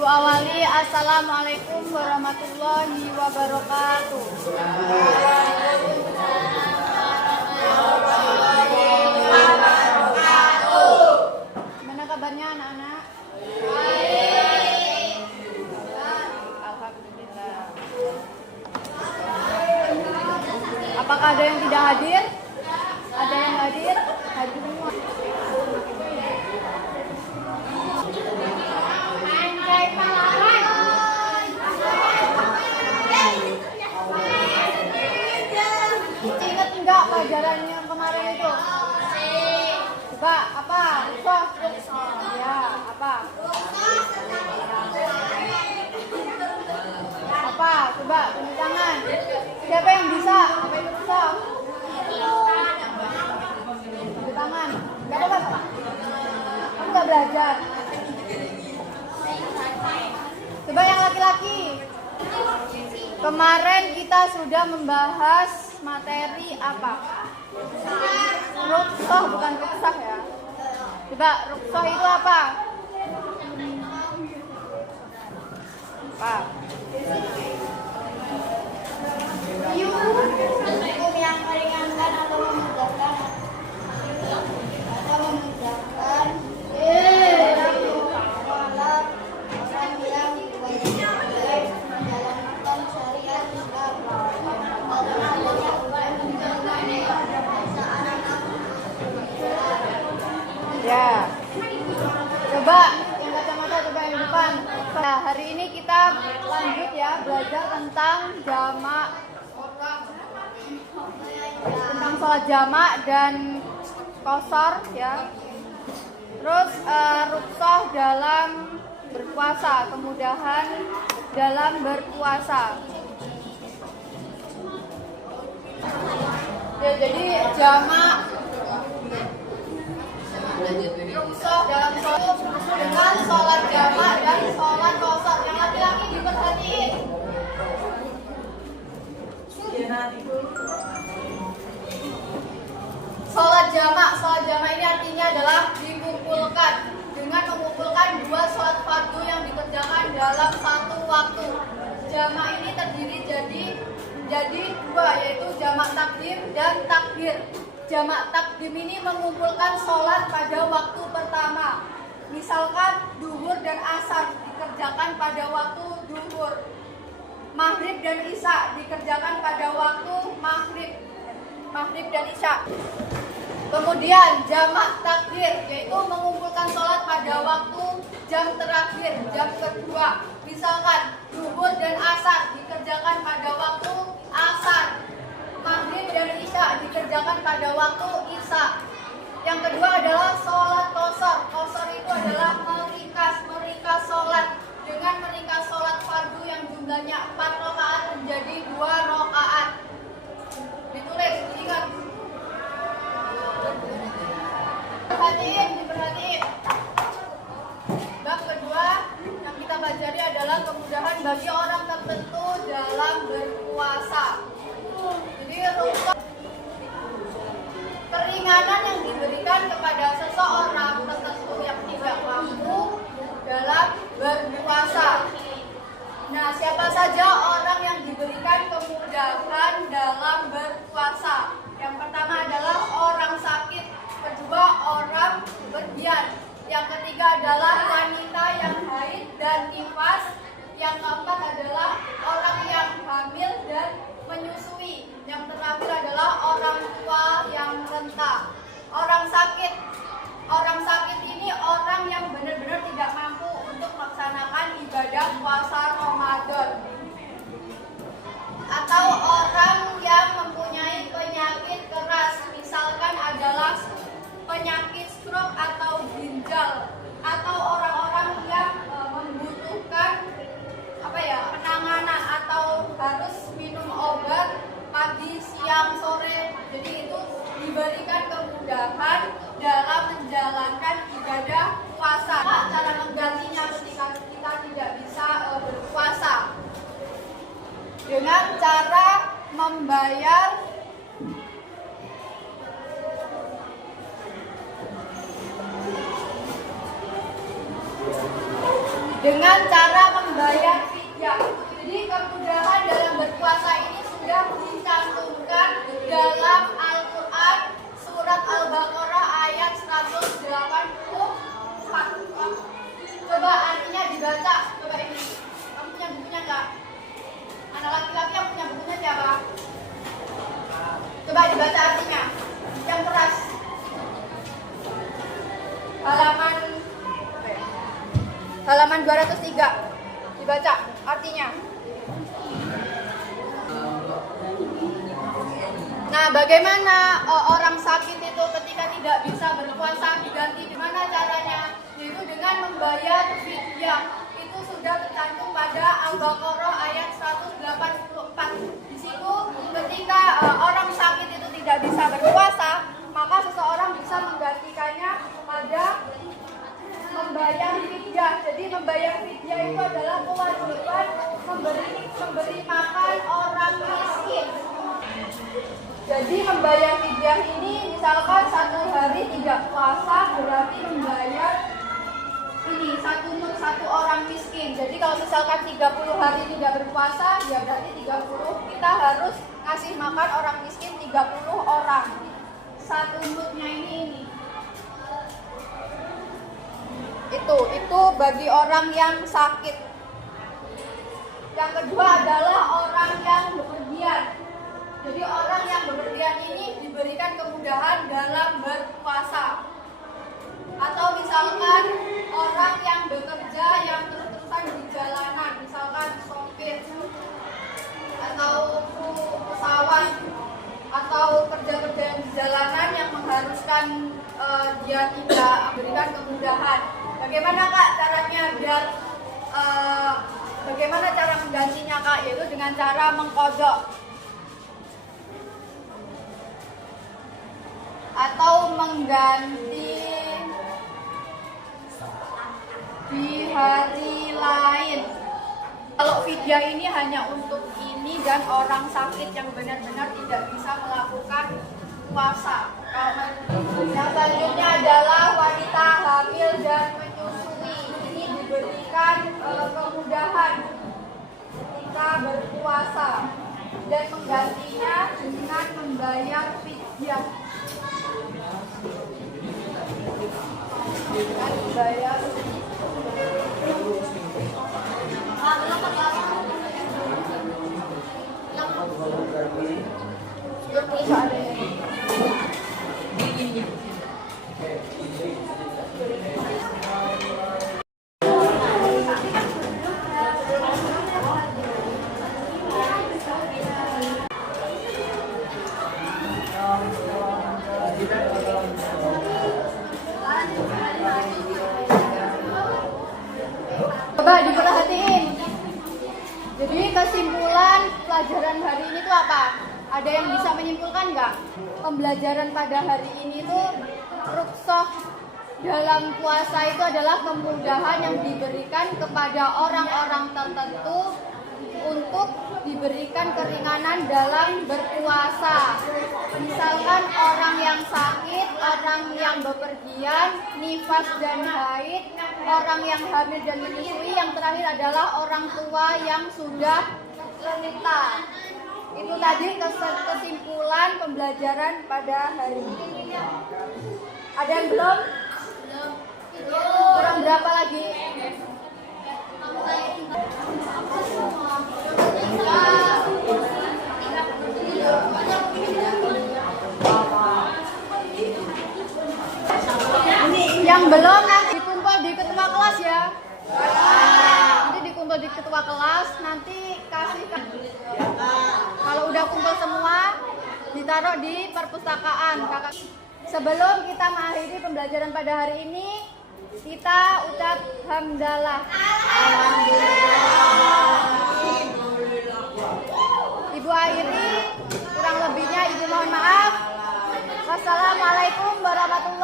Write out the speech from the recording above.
Ibu awali, Assalamualaikum warahmatullahi wabarakatuh. Gimana kabarnya anak-anak? Baik. Alhamdulillah. Apakah ada yang tidak hadir? Ada yang hadir? Hadir semua. Ingat enggak pelajaran yang kemarin itu? Coba apa? Ya, apa? Apa? Coba tunjuk tangan. Siapa yang bisa? Apa itu bisa? Tunjuk tangan. Enggak ada apa? Kamu enggak belajar? Coba yang laki-laki. Kemarin kita sudah membahas materi apa? Rukshoh, bukan ruksah ya. Coba rukshoh itu apa? Apa? Hukum yang meringankan atau memudahkan orang yang diwajibkan menjalankan syariat Islam karena adanya Ya. Coba yang kacamata, coba yang depan. Nah, hari ini kita lanjut ya belajar tentang jamak, tentang sholat jamak dan qashar ya. Terus rukhsah dalam berpuasa, kemudahan dalam berpuasa. Ya, jadi jamak rukhsah dalam sholat dengan sholat jamak dan sholat qashar. Yang laki-laki diperhatiin. Sholat jamak ini artinya adalah dikumpulkan dengan mengumpulkan dua sholat fardu yang dikerjakan dalam satu waktu. Jamak ini terdiri jadi dua, yaitu jamak takdim dan takbir. Jamak takdim ini mengumpulkan sholat pada waktu pertama. Misalkan duhur dan asar dikerjakan pada waktu duhur. Maghrib dan isya dikerjakan pada waktu maghrib dan isya. Kemudian jamak takbir, yaitu mengumpulkan sholat pada waktu jam terakhir, jam kedua. Misalkan duhur dan asar dikerjakan pada waktu asar. Maghrib dan isya dikerjakan pada waktu isya. Yang kedua adalah sholat qashar. Qashar itu adalah meringkas sholat. Dengan meringkas sholat fardu yang jumlahnya 4 rakaat menjadi 2 rakaat. Ditulis, ingat. Diperhatiin. Bab kedua yang kita pelajari adalah kemudahan bagi orang tertentu dalam berpuasa. Jadi keringanan yang diberikan kepada seseorang tertentu yang tidak mampu dalam berpuasa. Nah, siapa saja orang yang diberikan kemudahan dalam berpuasa? Yang pertama adalah orang sakit, kedua orang berbian, yang ketiga adalah wanita yang haid dan nifas, yang keempat adalah orang yang hamil dan menyusui, yang terakhir adalah orang tua yang renta. Orang sakit ini orang yang benar-benar tidak mampu untuk melaksanakan ibadah puasa Ramadan, atau orang yang mempunyai penyakit keras, misalkan adalah penyakit stroke atau ginjal, atau orang-orang yang membutuhkan penanganan atau harus minum obat pagi, siang, sore. Jadi itu diberikan kemudahan dengan cara membayar fidyah. Jadi kemudahan dalam berpuasa ini sudah dicantumkan dalam Al-Quran surat Al-Baqarah ayat 184. Coba artinya dibaca. Coba ini. Kamu punya bukunya nggak? Anak laki-laki yang punya bukunya siapa? Coba dibaca artinya. Yang keras. Halaman 203. Dibaca artinya. Nah, bagaimana orang sakit itu ketika tidak bisa berpuasa diganti? Gimana caranya? Yaitu dengan membayar fidyah. Itu sudah tercantum pada Al-Baqarah ayat 184. Di situ ketika orang sakit itu tidak bisa berpuasa, maka seseorang bisa menggantikannya pada membayar fidyah. Jadi membayar fidyah itu adalah kewajiban memberi makan orang miskin. Jadi membayar fidyah ini misalkan 1 hari tidak puasa berarti membayar ini satu orang miskin. Jadi kalau misalkan 30 hari tidak berpuasa ya berarti 30 kita harus ngasih makan orang miskin 30 orang. Satu mutnya ini. Itu bagi orang yang sakit. Yang kedua adalah orang yang bepergian. Jadi orang yang bepergian ini diberikan kemudahan dalam berpuasa. Atau misalkan orang yang bekerja yang terus-terusan di jalanan, misalkan sopir atau kru pesawat atau kerja-kerja yang di jalanan yang mengharuskan dia tidak berikan kemudahan. Bagaimana Kak caranya biar bagaimana cara menggantinya Kak? Yaitu dengan cara mengkodok atau mengganti di hari lain. Kalau fidyah ini hanya untuk ini dan orang sakit yang benar-benar tidak bisa melakukan puasa. Yang selanjutnya adalah wanita hamil dan menyusui. Ini diberikan kemudahan ketika berpuasa dan menggantinya dengan membayar fidyah. Dengan membayar coba diperhatiin. Jadi kesimpulan pelajaran hari ini itu apa? Ada yang bisa menyimpulkan nggak? Pembelajaran pada hari ini tuh rukhsah dalam puasa itu adalah kemudahan yang diberikan kepada orang-orang tertentu untuk diberikan keringanan dalam berpuasa. Misalkan orang yang sakit, orang yang bepergian, nifas dan haid, orang yang hamil dan menyusui, yang terakhir adalah orang tua yang sudah lanita. Itu tadi kesimpulan pembelajaran pada hari ini. Ada yang belum? Kurang berapa lagi? Yang belum nanti dikumpul di ketua kelas ya. Nanti dikumpul di ketua kelas, nanti kasih. Kalau udah kumpul semua, ditaruh di perpustakaan. Sebelum kita mengakhiri pembelajaran pada hari ini, kita ucap hamdalah. Ibu akhiri, kurang lebihnya Ibu mohon maaf. Wassalamualaikum warahmatullahi wabarakatuh.